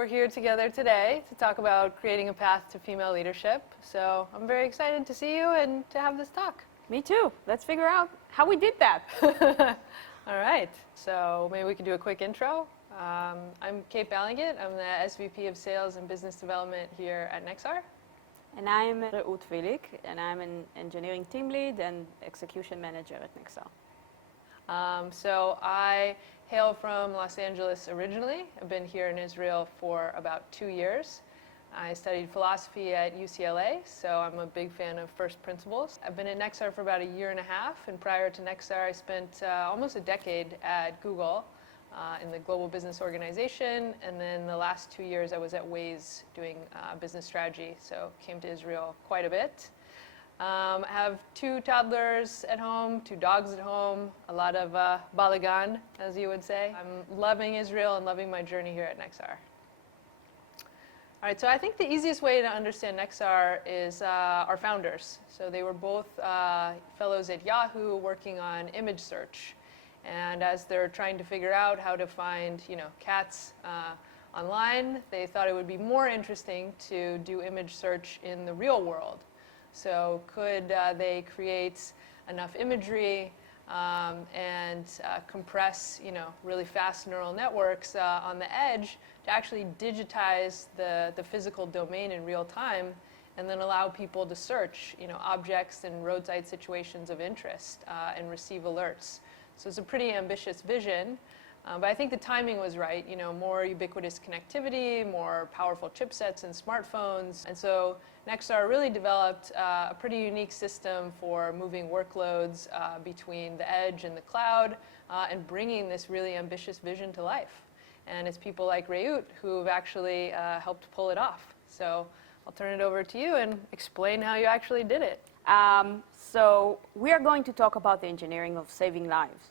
we're here together today to talk about creating a path to female leadership. So I'm very excited to see you and to have this talk. Me too. Let's figure out how we did that. All right. So maybe we can do a quick intro. I'm Kate Balingit. I'm the SVP of Sales and Business Development here at Nexar. And I'm Reut Vilek, and I'm an engineering team lead and execution manager at Nexa. So I hail from Los Angeles originally. I've been here in Israel for about 2 years. I studied philosophy at UCLA, so I'm a big fan of first principles. I've been at Nexar for about 1.5 years, and prior to Nexar, I spent almost a decade at Google in the global business organization, and then the last 2 years I was at Waze doing business strategy, so came to Israel quite a bit. I have 2 toddlers at home, 2 dogs at home, a lot of balagan, as you would say. I'm loving Israel and loving my journey here at Nexar. All right, so I think the easiest way to understand Nexar is our founders. So they were both fellows at Yahoo working on image search. And as they're trying to figure out how to find, cats online, they thought it would be more interesting to do image search in the real world. So could they create enough imagery and compress, really fast neural networks on the edge to actually digitize the physical domain in real time, and then allow people to search, objects and roadside situations of interest and receive alerts. So it's a pretty ambitious vision. But I think the timing was right, more ubiquitous connectivity, more powerful chipsets and smartphones. And so Nexar really developed a pretty unique system for moving workloads between the edge and the cloud and bringing this really ambitious vision to life. And it's people like Reut who've actually helped pull it off. So I'll turn it over to you and explain how you actually did it. So we are going to talk about the engineering of saving lives.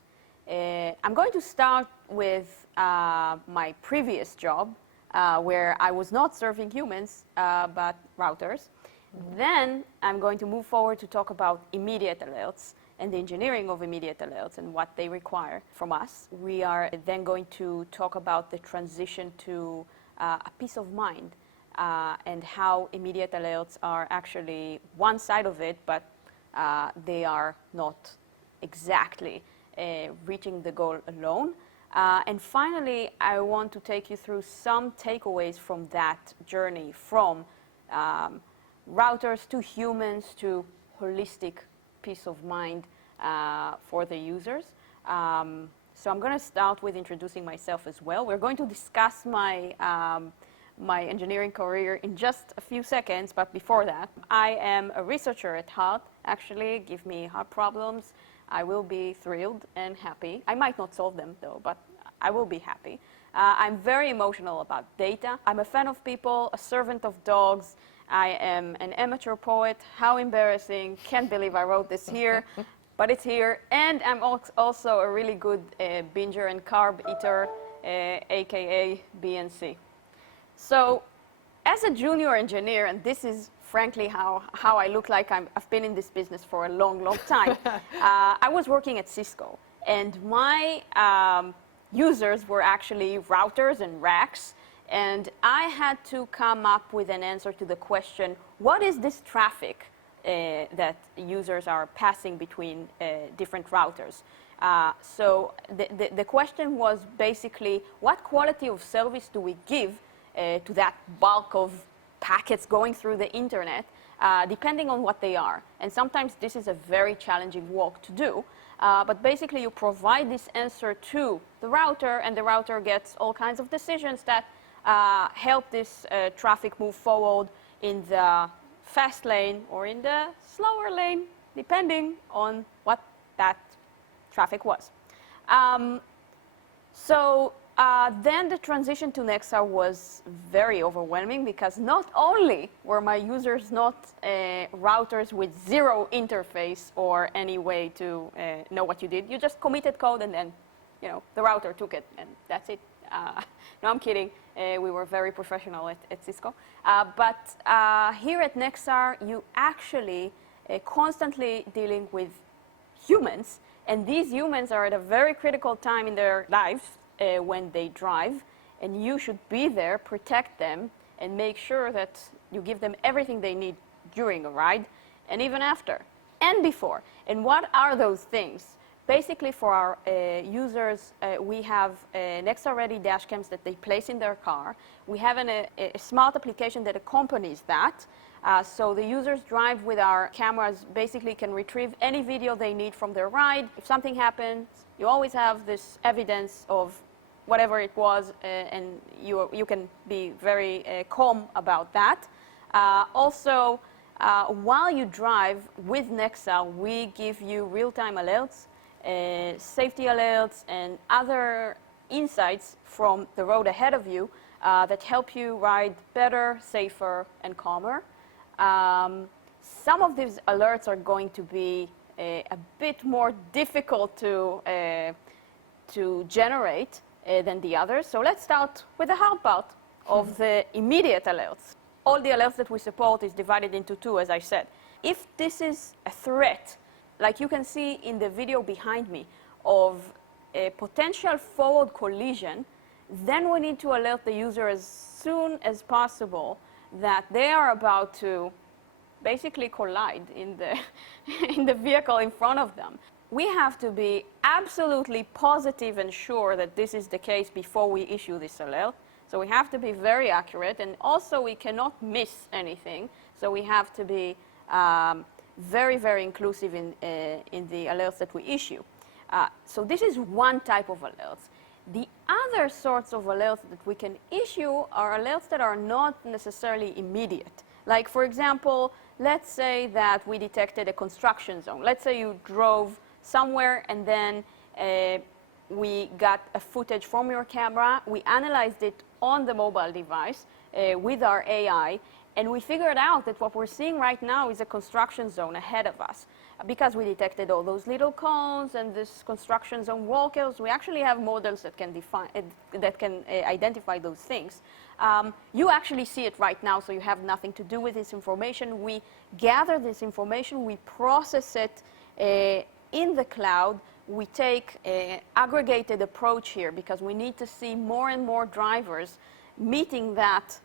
I'm going to start with my previous job, where I was not serving humans, but routers. Then I'm going to move forward to talk about immediate alerts and the engineering of immediate alerts and what they require from us. We are then going to talk about the transition to a peace of mind and how immediate alerts are actually one side of it, but they are not exactly reaching the goal alone. And finally, I want to take you through some takeaways from that journey, from routers to humans to holistic peace of mind for the users. So I'm going to start with introducing myself as well. We're going to discuss my engineering career in just a few seconds, but before that, I am a researcher at heart. Actually, give me hard problems, I will be thrilled and happy. I might not solve them though, but I will be happy. I'm very emotional about data. I'm a fan of people, a servant of dogs. I am an amateur poet. How embarrassing. Can't believe I wrote this here, but it's here. And I'm also a really good binger and carb eater, AKA BNC. So as a junior engineer, and this is frankly how I look like, I've been in this business for a long, long time. I was working at Cisco, and my users were actually routers and racks, and I had to come up with an answer to the question, what is this traffic that users are passing between different routers? So the question was basically, what quality of service do we give to that bulk of packets going through the internet, depending on what they are. And sometimes this is a very challenging work to do, but basically you provide this answer to the router, and the router gets all kinds of decisions that help this traffic move forward in the fast lane or in the slower lane, depending on what that traffic was. Then the transition to Nexa was very overwhelming, because not only were my users not routers with zero interface or any way to know what you did. You just committed code and then the router took it and that's it. No, I'm kidding. We were very professional at Cisco. But here at Nexar, you actually constantly dealing with humans, and these humans are at a very critical time in their lives when they drive, and you should be there, protect them, and make sure that you give them everything they need during a ride, and even after, and before. And what are those things? Basically, for our users, we have Nexa-ready dash cams that they place in their car. We have a smart application that accompanies that. So the users drive with our cameras, basically can retrieve any video they need from their ride. If something happens, you always have this evidence of whatever it was, and you can be very calm about that. Also, while you drive with Nexa, we give you real-time alerts, safety alerts, and other insights from the road ahead of you that help you ride better, safer, and calmer. Some of these alerts are going to be a bit more difficult to generate than the others. So let's start with the hard part of the immediate alerts. All the alerts that we support is divided into two, as I said. If this is a threat, like you can see in the video behind me, of a potential forward collision, then we need to alert the user as soon as possible that they are about to basically collide in the vehicle in front of them. We have to be absolutely positive and sure that this is the case before we issue this alert. So we have to be very accurate, and also we cannot miss anything. So we have to be very, very inclusive in the alerts that we issue. So this is one type of alerts. The other sorts of alerts that we can issue are alerts that are not necessarily immediate. Like, for example, let's say that we detected a construction zone. Let's say you drove somewhere and then we got a footage from your camera. We analyzed it on the mobile device with our AI, and we figured out that what we're seeing right now is a construction zone ahead of us. Because we detected all those little cones and this construction zone walkers, we actually have models that can identify those things. You actually see it right now, so you have nothing to do with this information. We gather this information, we process it in the cloud. We take an aggregated approach here because we need to see more and more drivers meeting that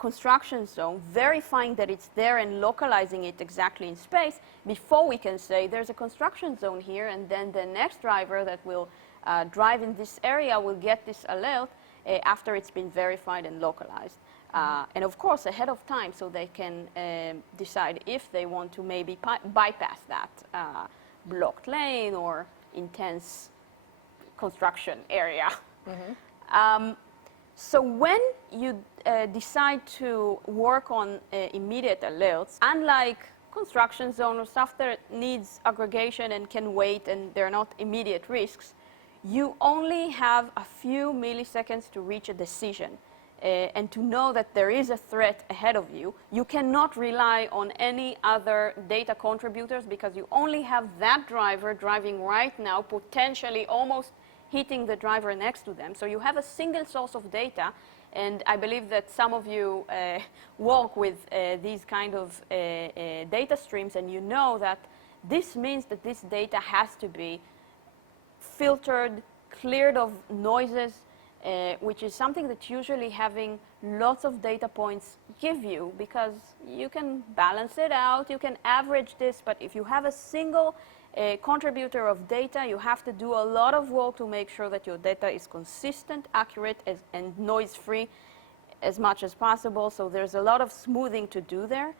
construction zone, verifying that it's there and localizing it exactly in space before we can say there's a construction zone here, and then the next driver that will drive in this area will get this alert after it's been verified and localized. And of course ahead of time, so they can decide if they want to maybe bypass that blocked lane or intense construction area. Mm-hmm. So when you decide to work on immediate alerts, unlike construction zone or stuff that needs aggregation and can wait and they're not immediate risks, you only have a few milliseconds to reach a decision and to know that there is a threat ahead of you. You cannot rely on any other data contributors because you only have that driver driving right now, potentially almost hitting the driver next to them. So you have a single source of data, and I believe that some of you work with these kind of data streams, and you know that this means that this data has to be filtered, cleared of noises, which is something that usually having lots of data points give you, because you can balance it out, you can average this, but if you have a single contributor of data, you have to do a lot of work to make sure that your data is consistent, accurate, and noise-free as much as possible. So there's a lot of smoothing to do there.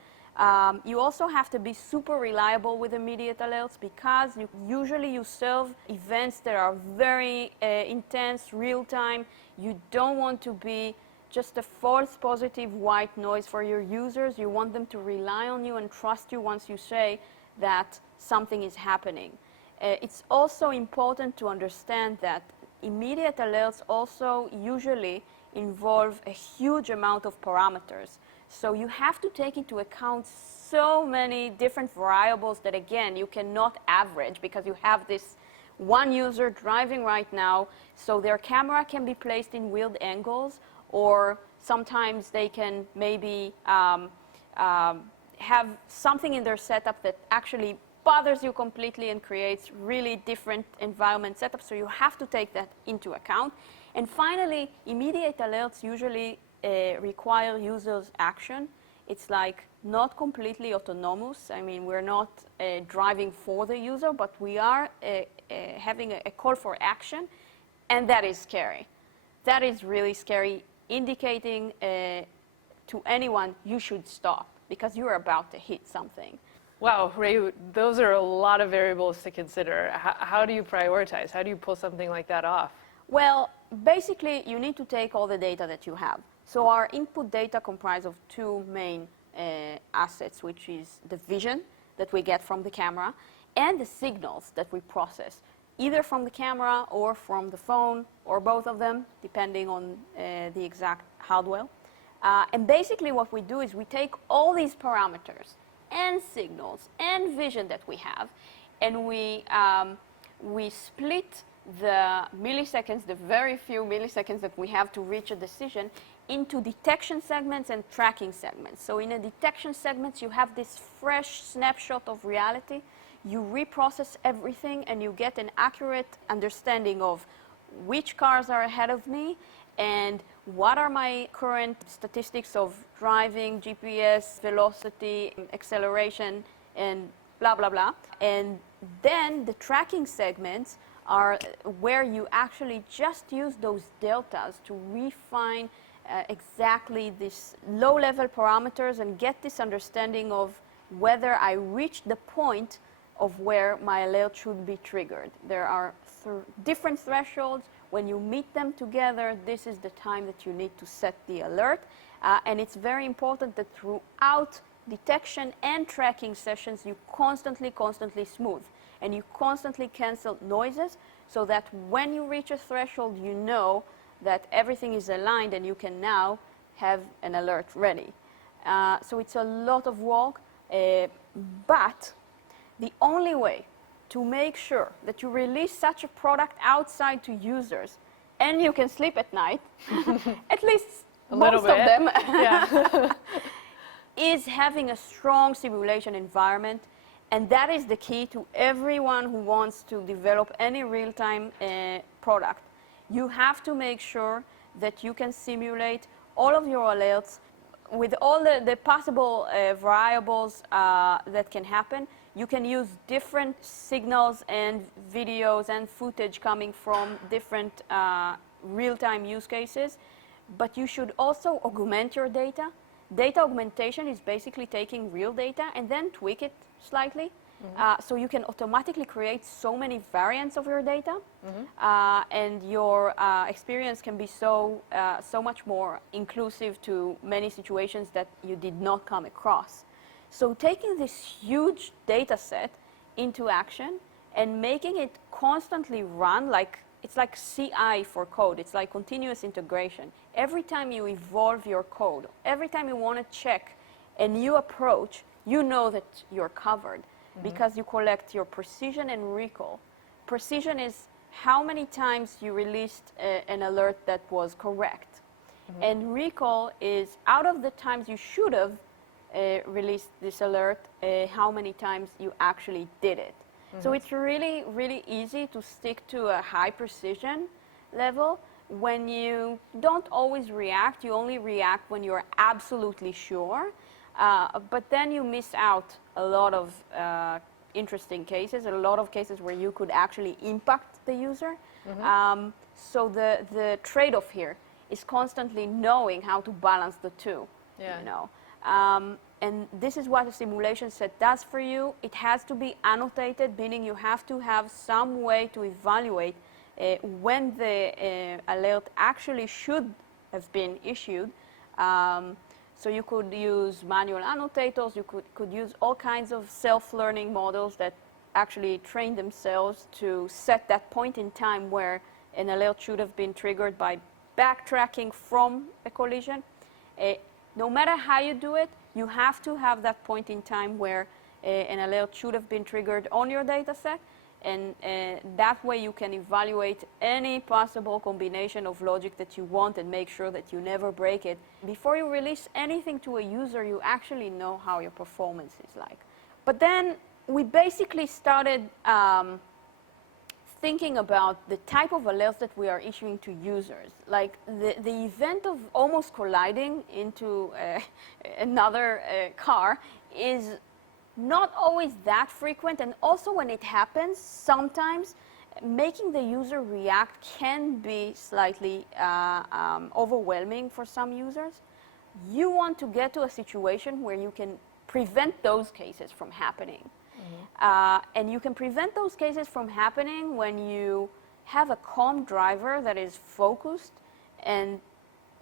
You also have to be super reliable with immediate alerts because usually you serve events that are very intense, real-time. You don't want to be just a false positive white noise for your users. You want them to rely on you and trust you once you say that something is happening. It's also important to understand that immediate alerts also usually involve a huge amount of parameters. So you have to take into account so many different variables that, again, you cannot average because you have this one user driving right now, so their camera can be placed in weird angles, or sometimes they can maybe have something in their setup that actually bothers you completely and creates really different environment setups. So you have to take that into account. And finally, immediate alerts usually require users' action. It's like not completely autonomous. I mean, we're not driving for the user, but we are having a call for action, and that is scary. That is really scary, indicating to anyone you should stop because you're about to hit something. Wow, Reut, those are a lot of variables to consider. How do you prioritize? How do you pull something like that off? Well, basically, you need to take all the data that you have. So our input data comprise of two main assets, which is the vision that we get from the camera and the signals that we process, either from the camera or from the phone, or both of them, depending on the exact hardware. And basically what we do is we take all these parameters and signals and vision that we have, and we split the milliseconds, the very few milliseconds that we have to reach a decision, into detection segments and tracking segments. So in a detection segments, you have this fresh snapshot of reality. You reprocess everything, and you get an accurate understanding of which cars are ahead of me and what are my current statistics of driving, GPS, velocity, acceleration, and blah, blah, blah. And then the tracking segments are where you actually just use those deltas to refine exactly these low-level parameters and get this understanding of whether I reached the point of where my alert should be triggered. There are different thresholds. When you meet them together, this is the time that you need to set the alert. And it's very important that throughout detection and tracking sessions, you constantly smooth. And you constantly cancel noises so that when you reach a threshold, you know that everything is aligned and you can now have an alert ready. So it's a lot of work, but the only way to make sure that you release such a product outside to users and you can sleep at night, at least most of them, is having a strong simulation environment. And that is the key to everyone who wants to develop any real-time product. You have to make sure that you can simulate all of your alerts with all the possible variables that can happen. You can use different signals and videos and footage coming from different real-time use cases, but you should also augment your data. Data augmentation is basically taking real data and then tweak it slightly. So you can automatically create so many variants of your data, and your experience can be so much more inclusive to many situations that you did not come across. So taking this huge data set into action and making it constantly run, it's like CI for code. It's like continuous integration. Every time you evolve your code, every time you want to check a new approach, you know that you're covered. Because you collect your precision and recall. Precision is how many times you released an alert that was correct. And recall is out of the times you should have released this alert, how many times you actually did it. So it's really, really easy to stick to a high precision level when you don't always react. You only react when you're absolutely sure. But then you miss out a lot of interesting cases, a lot of cases where you could actually impact the user. So the trade-off here is constantly knowing how to balance the two. You know? And this is what a simulation set does for you. It has to be annotated, meaning you have to have some way to evaluate when the alert actually should have been issued. So you could use manual annotators, you could use all kinds of self-learning models that actually train themselves to set that point in time where an alert should have been triggered by backtracking from a collision. No matter how you do it, you have to have that point in time where an alert should have been triggered on your data set. And that way you can evaluate any possible combination of logic that you want and make sure that you never break it. Before you release anything to a user, you actually know how your performance is like. But then we basically started thinking about the type of alerts that we are issuing to users. Like the event of almost colliding into another car is not always that frequent, and also when it happens, sometimes making the user react can be slightly overwhelming for some users. You want to get to a situation where you can prevent those cases from happening. And you can prevent those cases from happening when you have a calm driver that is focused, and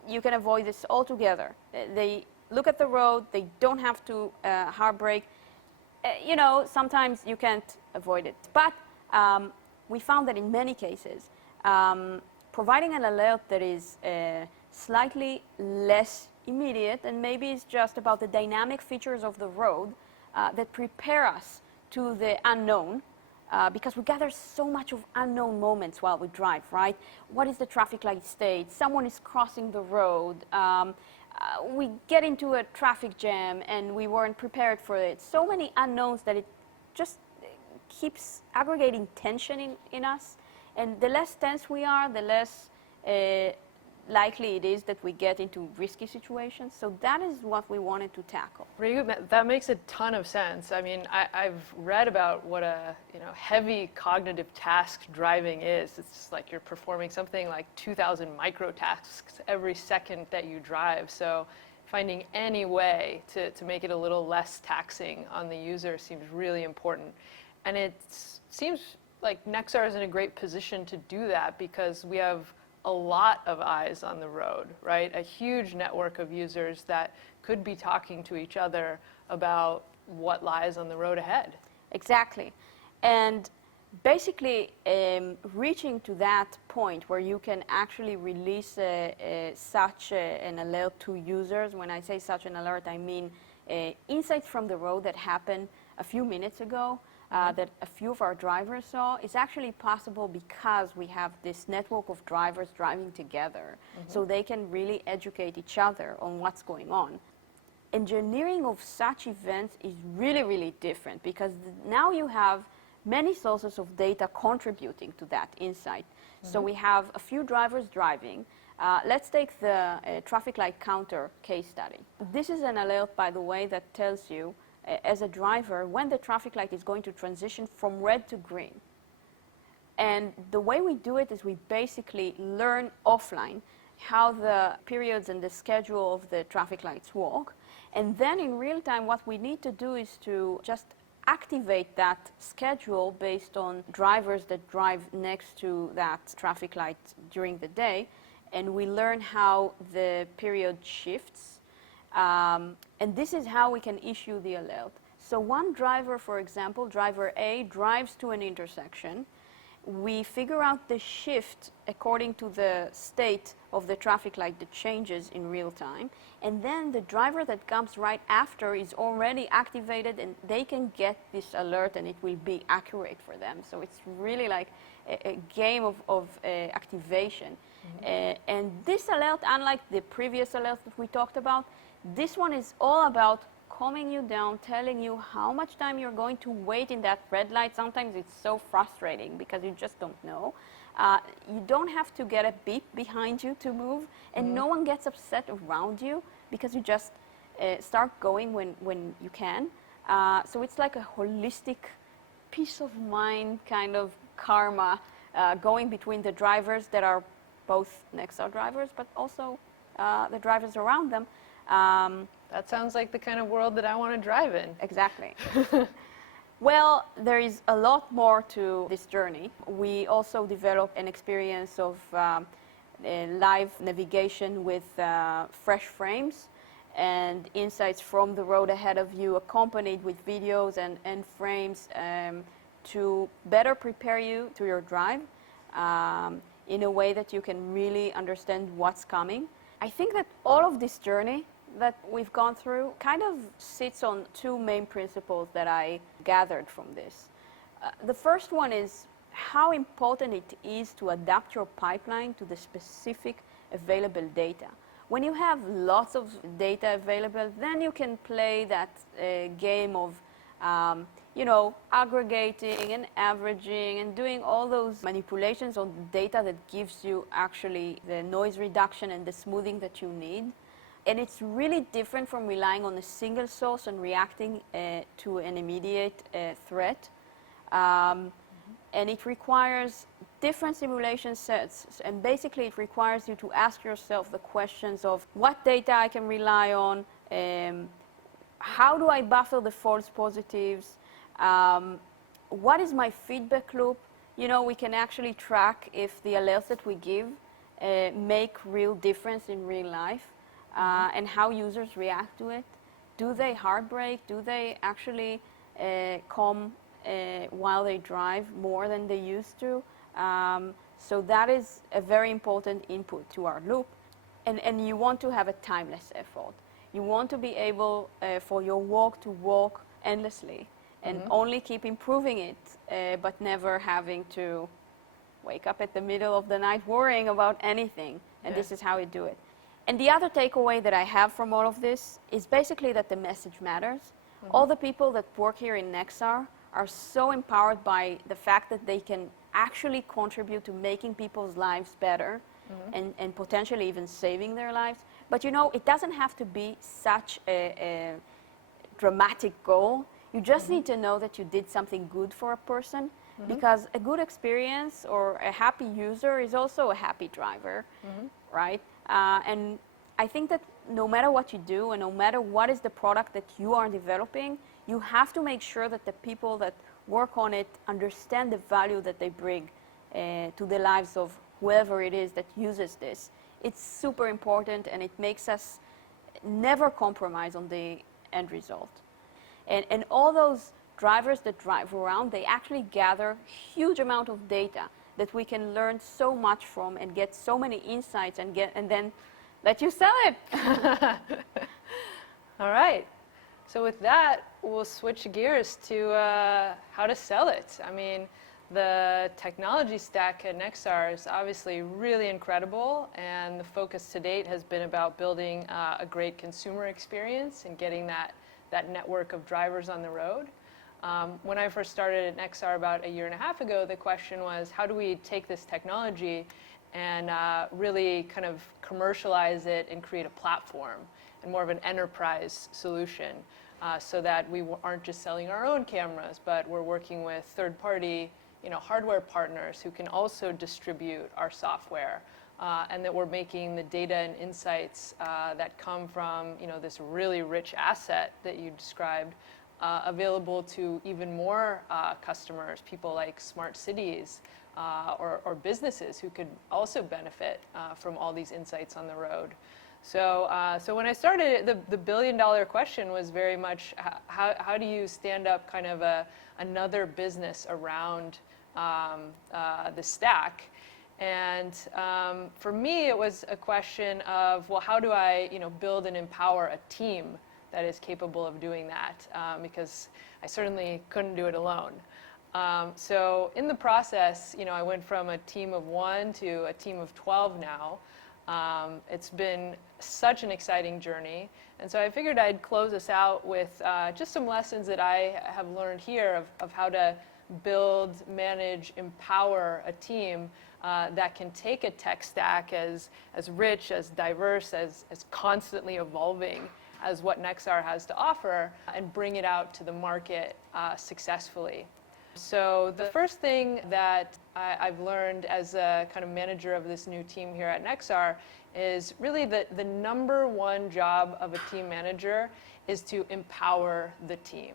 you can avoid this altogether. They look at the road, they don't have to hard brake. You know, sometimes you can't avoid it. But we found that in many cases, providing an alert that is slightly less immediate, and maybe it's just about the dynamic features of the road that prepare us to the unknown, because we gather so much of unknown moments while we drive, right? What is the traffic light state? Someone is crossing the road. We get into a traffic jam and we weren't prepared for it. So many unknowns that it just keeps aggregating tension in us. And the less tense we are, the less likely it is that we get into risky situations. So that is what we wanted to tackle. That makes a ton of sense. I mean, I've read about what a heavy cognitive task driving is. It's just like you're performing something like 2,000 micro tasks every second that you drive. So finding any way to make it a little less taxing on the user seems really important. And it seems like Nexar is in a great position to do that because we have a lot of eyes on the road, right? A huge network of users that could be talking to each other about what lies on the road ahead. Exactly. And basically reaching to that point where you can actually release such an alert to users. When I say such an alert, I mean insights from the road that happened a few minutes ago that a few of our drivers saw. Is actually possible because we have this network of drivers driving together, so they can really educate each other on what's going on. Engineering of such events is really, really different because now you have many sources of data contributing to that insight. So we have a few drivers driving. Let's take the traffic light counter case study. This is an alert, by the way, that tells you as a driver when the traffic light is going to transition from red to green. And the way we do it is we basically learn offline how the periods and the schedule of the traffic lights work. And then in real time, what we need to do is to just activate that schedule based on drivers that drive next to that traffic light during the day. And we learn how the period shifts. And this is how we can issue the alert. So one driver, for example, driver A, drives to an intersection. We figure out the shift according to the state of the traffic light that changes in real time. And then the driver that comes right after is already activated and they can get this alert and it will be accurate for them. So it's really like a game of activation. And this alert, unlike the previous alert that we talked about, this one is all about calming you down, telling you how much time you're going to wait in that red light. Sometimes it's so frustrating because you just don't know. You don't have to get a beep behind you to move, and no one gets upset around you because you just start going when you can. So it's like a holistic peace of mind kind of karma going between the drivers that are both Nexar drivers, but also the drivers around them. That sounds like the kind of world that I want to drive in. Exactly. Well, there is a lot more to this journey. We also developed an experience of live navigation with fresh frames and insights from the road ahead of you, accompanied with videos and frames to better prepare you to your drive in a way that you can really understand what's coming. I think that all of this journey that we've gone through kind of sits on two main principles that I gathered from this. The first one is how important it is to adapt your pipeline to the specific available data. When you have lots of data available, then you can play that game of aggregating and averaging and doing all those manipulations on the data that gives you actually the noise reduction and the smoothing that you need. And it's really different from relying on a single source and reacting to an immediate threat. And it requires different simulation sets. And basically, it requires you to ask yourself the questions of what data I can rely on, how do I buffer the false positives, what is my feedback loop? We can actually track if the alerts that we give make real difference in real life, and how users react to it. Do they heartbreak? Do they actually calm while they drive more than they used to? So that is a very important input to our loop. And you want to have a timeless effort. You want to be able for your walk to walk endlessly and only keep improving it, but never having to wake up at the middle of the night worrying about anything. And this is how we do it. And the other takeaway that I have from all of this is basically that the message matters. All the people that work here in Nexar are so empowered by the fact that they can actually contribute to making people's lives better and potentially even saving their lives. But it doesn't have to be such a dramatic goal. You just need to know that you did something good for a person, because a good experience or a happy user is also a happy driver, right? And I think that no matter what you do and no matter what is the product that you are developing, you have to make sure that the people that work on it understand the value that they bring to the lives of whoever it is that uses this. It's super important, and it makes us never compromise on the end result. And all those drivers that drive around, they actually gather huge amount of data that we can learn so much from and get so many insights and then let you sell it. All right. So with that, we'll switch gears to how to sell it. I mean, the technology stack at Nexar is obviously really incredible, and the focus to date has been about building a great consumer experience and getting that network of drivers on the road. When I first started at Nexar about a year and a half ago, the question was, how do we take this technology and really kind of commercialize it and create a platform and more of an enterprise solution, so that we aren't just selling our own cameras, but we're working with third-party hardware partners who can also distribute our software, and that we're making the data and insights that come from this really rich asset that you described available to even more customers, people like smart cities or businesses who could also benefit from all these insights on the road. So when I started, the billion-dollar question was very much how do you stand up kind of another business around the stack? And for me, it was a question of, well, how do I build and empower a team that is capable of doing that? Because I certainly couldn't do it alone. So in the process, I went from a team of 1 to a team of 12 now. It's been such an exciting journey. And so I figured I'd close us out with just some lessons that I have learned here of how to build, manage, empower a team that can take a tech stack as rich, as diverse, as constantly evolving as what Nexar has to offer, and bring it out to the market successfully. So the first thing that I've learned as a kind of manager of this new team here at Nexar is really the number one job of a team manager is to empower the team.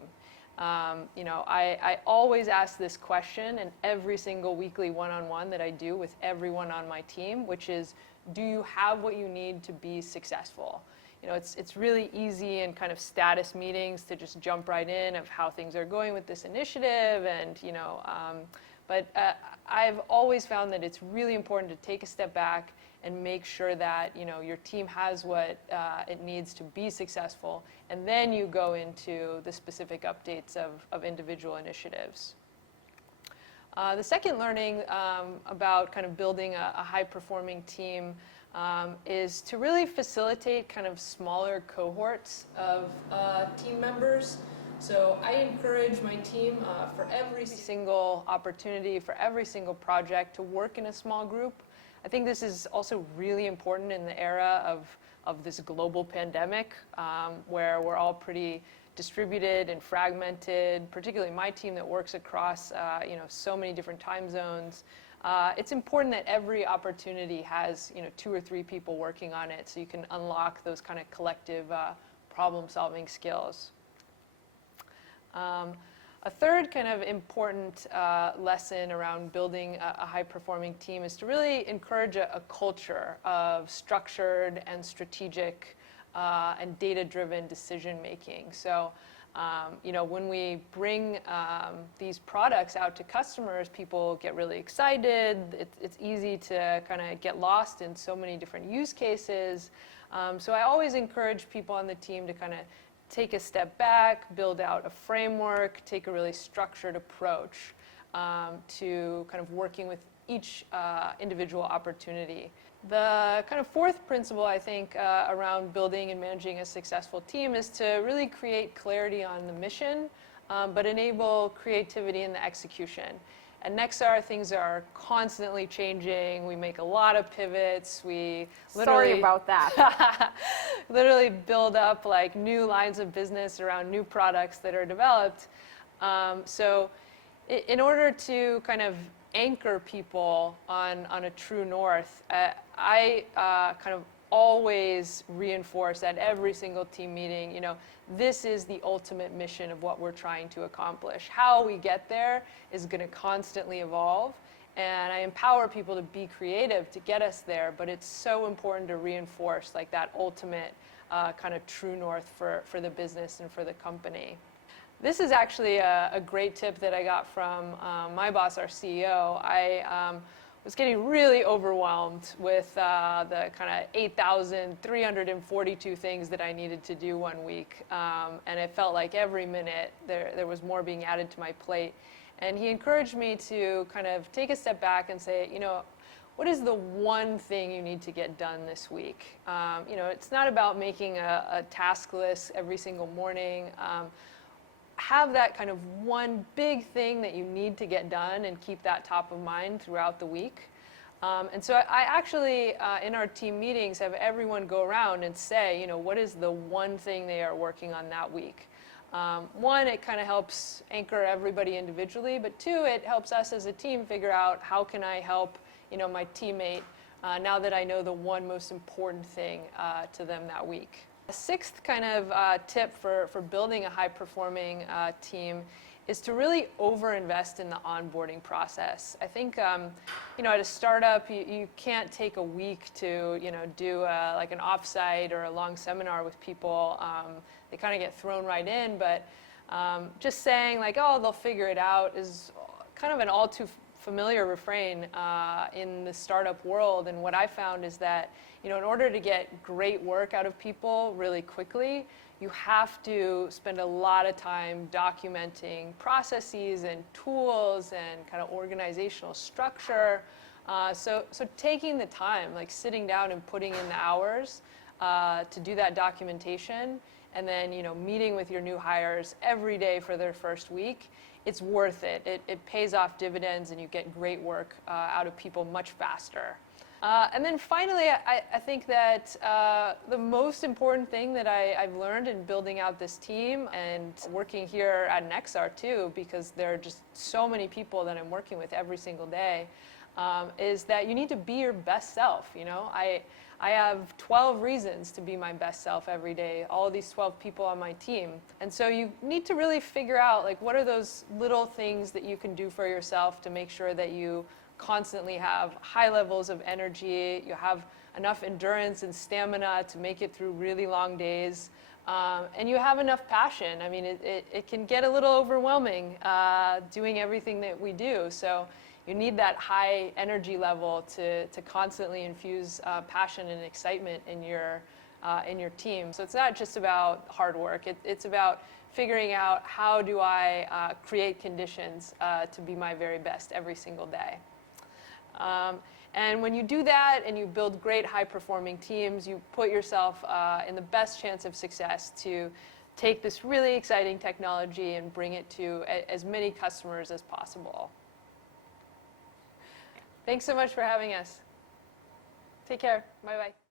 I always ask this question in every single weekly one-on-one that I do with everyone on my team, which is, do you have what you need to be successful? It's really easy in kind of status meetings to just jump right in of how things are going with this initiative, and but I've always found that it's really important to take a step back and make sure that your team has what it needs to be successful, and then you go into the specific updates of individual initiatives. The second learning about kind of building a high-performing team is to really facilitate kind of smaller cohorts of team members. So I encourage my team for every single opportunity, for every single project, to work in a small group. I think this is also really important in the era of this global pandemic, where we're all pretty distributed and fragmented, particularly my team that works across so many different time zones. It's important that every opportunity has 2 or 3 people working on it, so you can unlock those kind of collective problem-solving skills. A third kind of important lesson around building a high-performing team is to really encourage a culture of structured and strategic and data-driven decision-making. So, when we bring these products out to customers, people get really excited. It's easy to kind of get lost in so many different use cases. So I always encourage people on the team to kind of take a step back, build out a framework, take a really structured approach to kind of working with each individual opportunity. The kind of fourth principle, I think, around building and managing a successful team is to really create clarity on the mission, but enable creativity in the execution. At Nexar, things are constantly changing. We make a lot of pivots. We literally, sorry about that. literally build up like new lines of business around new products that are developed. So in order to kind of anchor people on a true north, I kind of always reinforce at every single team meeting, this is the ultimate mission of what we're trying to accomplish. How we get there is going to constantly evolve, and I empower people to be creative to get us there, but it's so important to reinforce like that ultimate kind of true north for the business and for the company. This is actually a great tip that I got from my boss, our CEO. I was getting really overwhelmed with the kind of 8,342 things that I needed to do one week. And it felt like every minute there was more being added to my plate. And he encouraged me to kind of take a step back and say, what is the one thing you need to get done this week? It's not about making a task list every single morning. Have that kind of one big thing that you need to get done and keep that top of mind throughout the week. And so I actually, in our team meetings, have everyone go around and say, what is the one thing they are working on that week? One, it kind of helps anchor everybody individually, but two, it helps us as a team figure out how can I help, my teammate now that I know the one most important thing to them that week. A sixth kind of tip for building a high-performing team is to really over-invest in the onboarding process. I think, at a startup, you can't take a week to, do like an offsite or a long seminar with people. They kind of get thrown right in, but just saying like, oh, they'll figure it out is kind of an all too familiar refrain in the startup world. And what I found is that, in order to get great work out of people really quickly, you have to spend a lot of time documenting processes and tools and kind of organizational structure. So taking the time, like sitting down and putting in the hours to do that documentation, and then meeting with your new hires every day for their first week, it's worth it. It pays off dividends, and you get great work out of people much faster. And then finally, I think that the most important thing that I've learned in building out this team and working here at Nexar too, because there are just so many people that I'm working with every single day, is that you need to be your best self. I have 12 reasons to be my best self every day, all of these 12 people on my team. And so you need to really figure out, like, what are those little things that you can do for yourself to make sure that you constantly have high levels of energy, you have enough endurance and stamina to make it through really long days, and you have enough passion. I mean, it can get a little overwhelming doing everything that we do. So you need that high energy level to constantly infuse passion and excitement in your team. So it's not just about hard work. It's about figuring out how do I create conditions to be my very best every single day. And when you do that and you build great high-performing teams, you put yourself in the best chance of success to take this really exciting technology and bring it to as many customers as possible. Thanks so much for having us. Take care. Bye-bye.